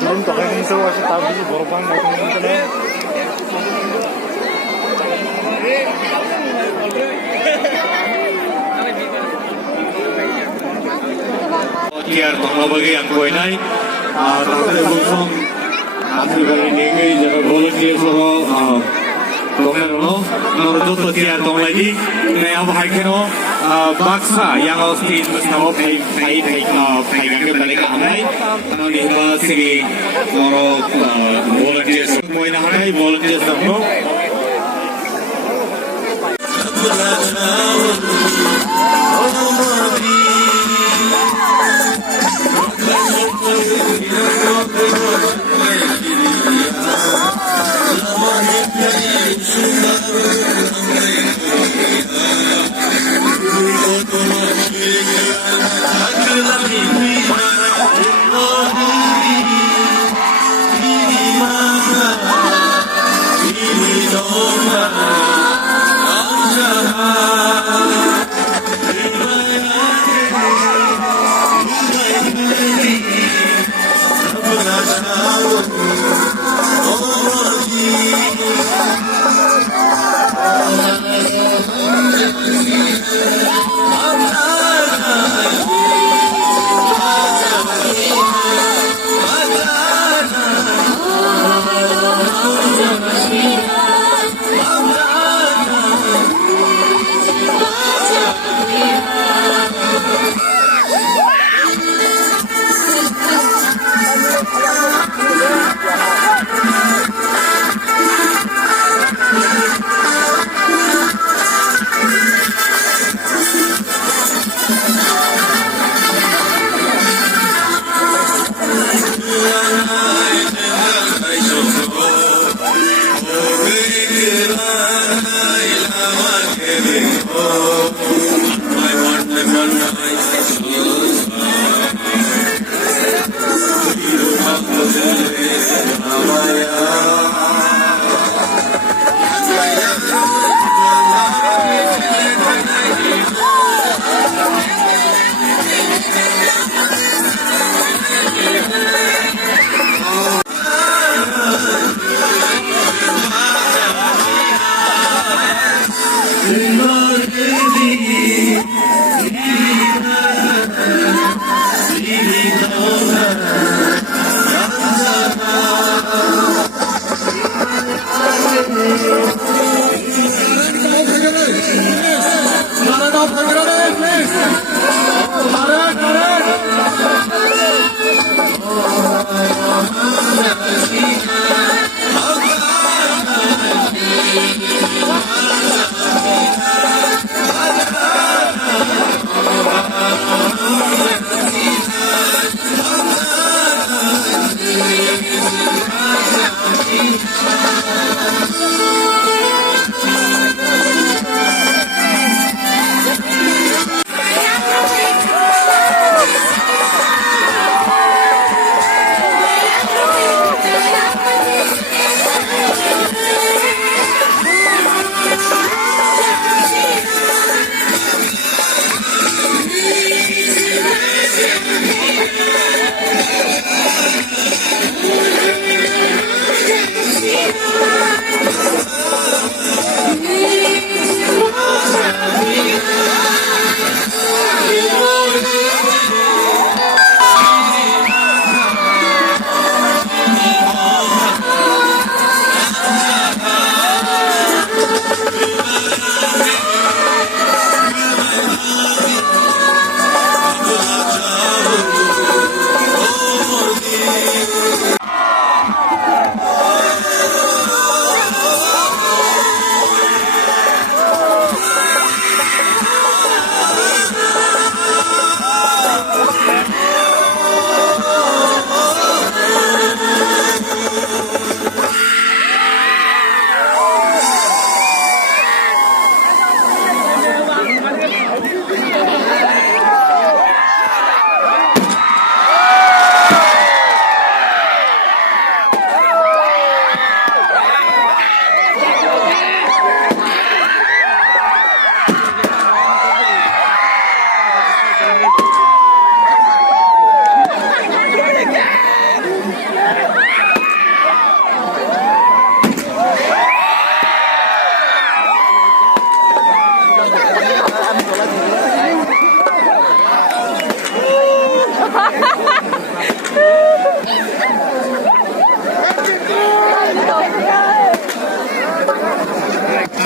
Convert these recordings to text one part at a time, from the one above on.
Durum tokainin sa wasi tabi borobang natin na. Kiar panglabagi ang kuwainay, tatay buksong asli kali ini jaga volunteer solo Tongero, menurut Tiar Tong lagi, saya apa keno baksa yang austin nama pai ganggu balik hamai, di bawah sini moro volunteer semua ini hamai volunteer semua.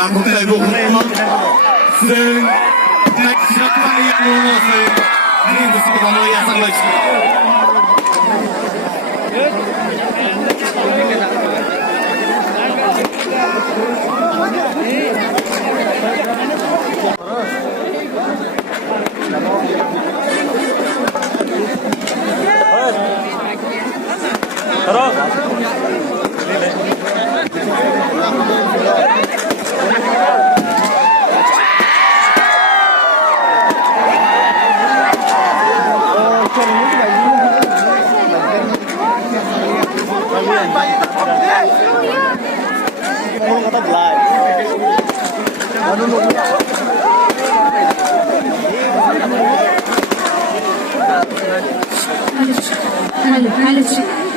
aku tay bukanซึ่งในชั้นไปยังรู้สึกนี่คือสิ่งที่เราอยากสังเกตHalo,